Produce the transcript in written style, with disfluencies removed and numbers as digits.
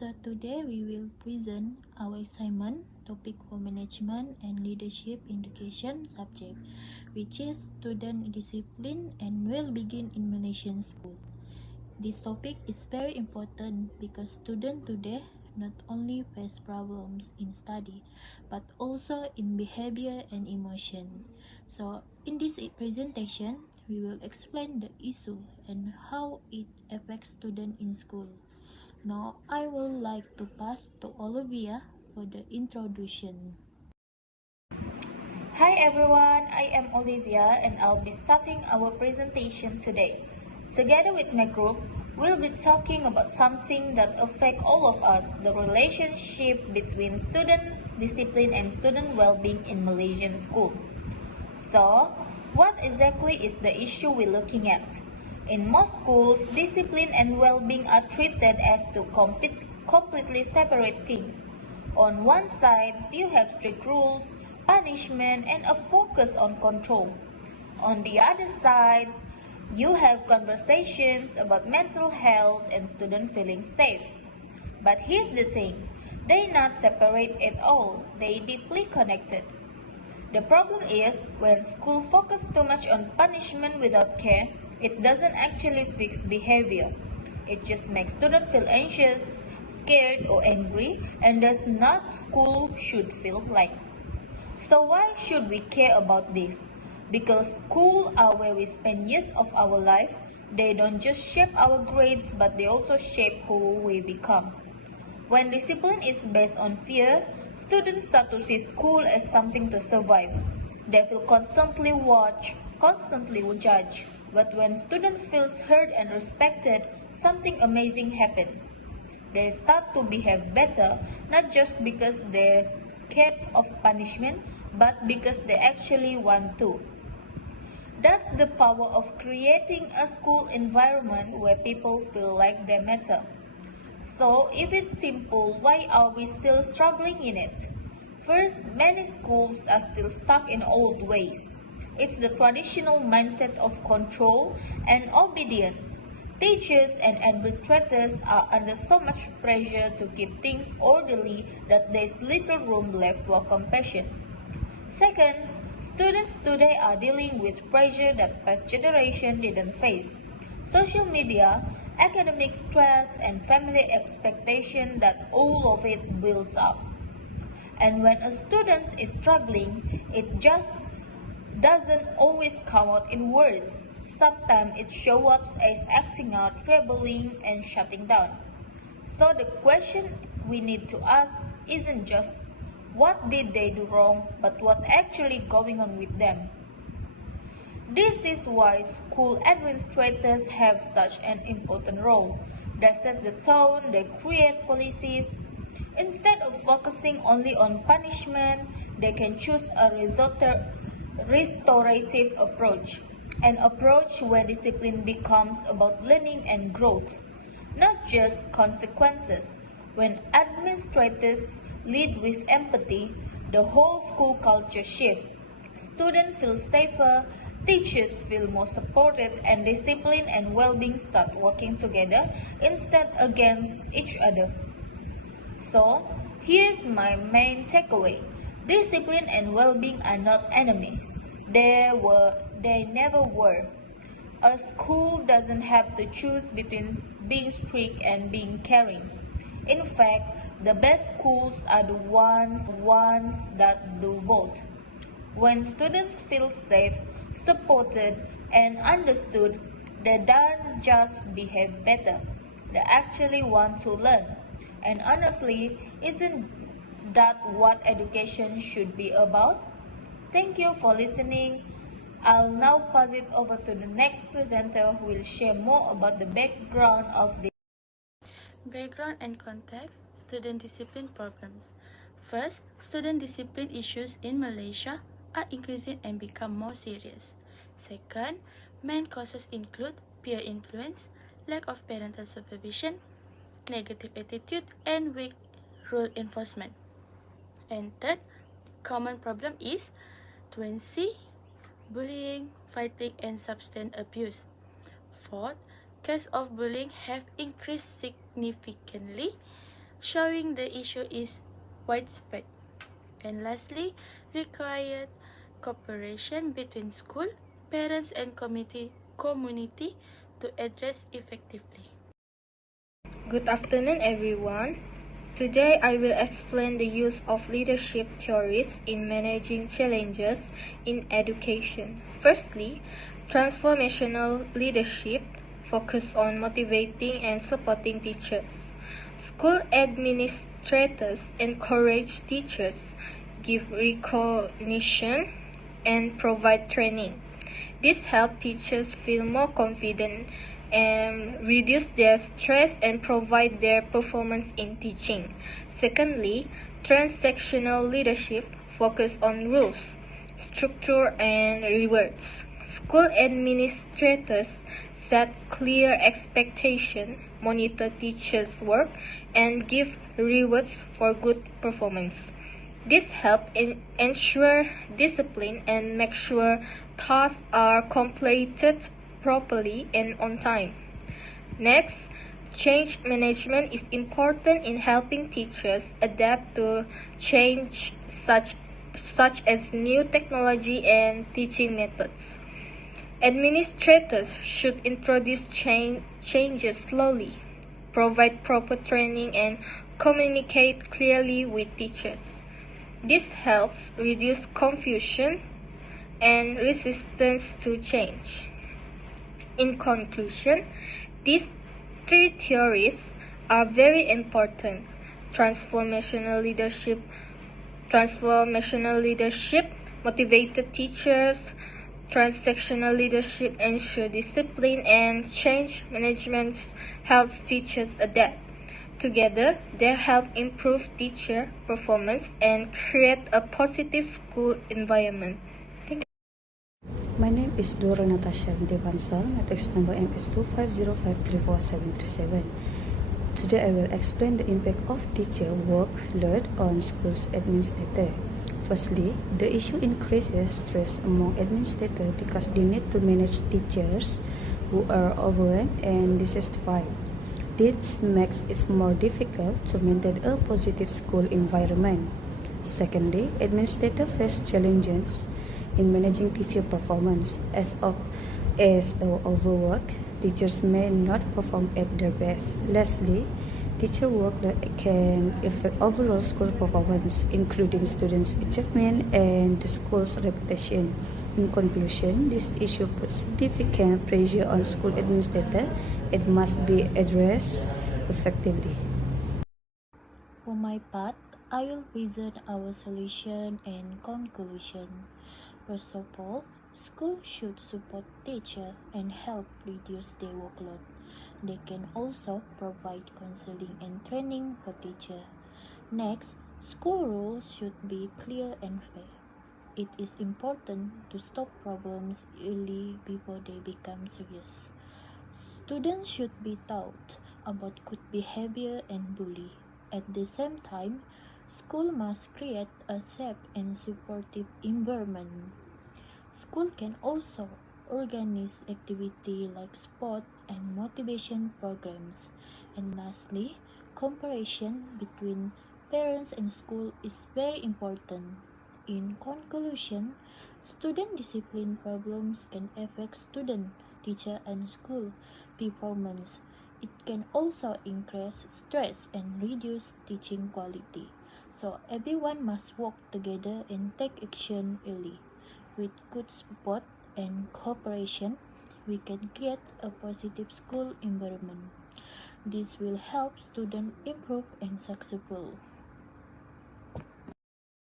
So today we will present our assignment topic for management and leadership education subject, which is student discipline and well-being in Malaysian school. This topic is very important because students today not only face problems in study, but also in behavior and emotion. So in this presentation, we will explain the issue and how it affects students in school. Now I would like to pass to Olivia for the introduction. Hi everyone, I am Olivia and I'll be starting our presentation today. Together with my group, we'll be talking about something that affects all of us, the relationship between student discipline and student well-being in Malaysian school. So, what exactly is the issue we're looking at? In most schools, discipline and well-being are treated as two completely separate things. On one side, you have strict rules, punishment, and a focus on control. On the other side, you have conversations about mental health and student feeling safe. But here's the thing, they're not separate at all, they're deeply connected. The problem is, when school focus too much on punishment without care, it doesn't actually fix behavior. It just makes students feel anxious, scared, or angry, and that's not school should feel like. So why should we care about this? Because school are where we spend years of our life. They don't just shape our grades, but they also shape who we become. When discipline is based on fear, students start to see school as something to survive. They feel constantly watched, constantly judged. But when student feels heard and respected, something amazing happens. They start to behave better, not just because they're scared of punishment, but because they actually want to. That's the power of creating a school environment where people feel like they matter. So, if it's simple, why are we still struggling in it? First, many schools are still stuck in old ways. It's the traditional mindset of control and obedience. Teachers and administrators are under so much pressure to keep things orderly that there's little room left for compassion. Second, students today are dealing with pressure that past generation didn't face. Social media, academic stress, and family expectation that all of it builds up. And when a student is struggling, it just doesn't always come out in words. Sometimes it shows up as acting out, rebelling, and shutting down. So the question we need to ask isn't just what did they do wrong, but what actually going on with them. This is why school administrators have such an important role. They set the tone, they create policies. Instead of focusing only on punishment, they can choose a restorative approach, an approach where discipline becomes about learning and growth, not just consequences. When administrators lead with empathy, the whole school culture shifts. Students feel safer, teachers feel more supported, and discipline and well-being start working together instead against each other. So, here's my main takeaway. Discipline and well-being are not enemies. They never were. A school doesn't have to choose between being strict and being caring. In fact, the best schools are the ones that do both. When students feel safe, supported, and understood, they don't just behave better, they actually want to learn. And honestly, isn't that what education should be about? Thank you for listening. I'll now pass it over to the next presenter who will share more about the background of this. Background and context, student discipline problems. First, student discipline issues in Malaysia are increasing and become more serious. Second, main causes include peer influence, lack of parental supervision, negative attitude, and weak rule enforcement. And third, common problem is truancy, bullying, fighting, and substance abuse. Fourth, cases of bullying have increased significantly. showing the issue is widespread. And lastly, required cooperation between school, parents, and community to address effectively. Good afternoon, everyone. Today, I will explain the use of leadership theories in managing challenges in education. Firstly, transformational leadership focuses on motivating and supporting teachers. School administrators encourage teachers, give recognition, and provide training. This helps teachers feel more confident and reduce their stress and provide their performance in teaching. Secondly, transactional leadership focus on rules, structure, and rewards. School administrators set clear expectations, monitor teachers' work, and give rewards for good performance. This helps ensure discipline and make sure tasks are completed properly and on time. Next, change management is important in helping teachers adapt to change such as new technology and teaching methods. Administrators should introduce changes slowly, provide proper training, and communicate clearly with teachers. This helps reduce confusion and resistance to change. In conclusion, these three theories are very important. Transformational leadership, motivated teachers, transactional leadership ensure discipline, and change management helps teachers adapt. Together, they help improve teacher performance and create a positive school environment. Thank you. My name is Dora Natasha Devansar. My text number MS2505344737. Today I will explain the impact of teacher workload on schools administrator. Firstly, the issue increases stress among administrators because they need to manage teachers who are overwhelmed and dissatisfied. This makes it more difficult to maintain a positive school environment. Secondly, administrators face challenges in managing teacher performance. As overwork, teachers may not perform at their best. Lastly, teacher workload can affect overall school performance, including students' achievement and the school's reputation. In conclusion, this issue puts significant pressure on school administrators. It must be addressed effectively. For my part, I will present our solution and conclusion. First of all, schools should support teachers and help reduce their workload. They can also provide counseling and training for teachers. Next, school rules should be clear and fair. It is important to stop problems early before they become serious. Students should be taught about good behavior and bullying. At the same time, school must create a safe and supportive environment. School can also organize activities like sport and motivation programs. And lastly, cooperation between parents and school is very important. In conclusion, student discipline problems can affect student, teacher, and school performance. It can also increase stress and reduce teaching quality. So everyone must work together and take action early. With good support and cooperation, we can create a positive school environment. This will help students improve and successful.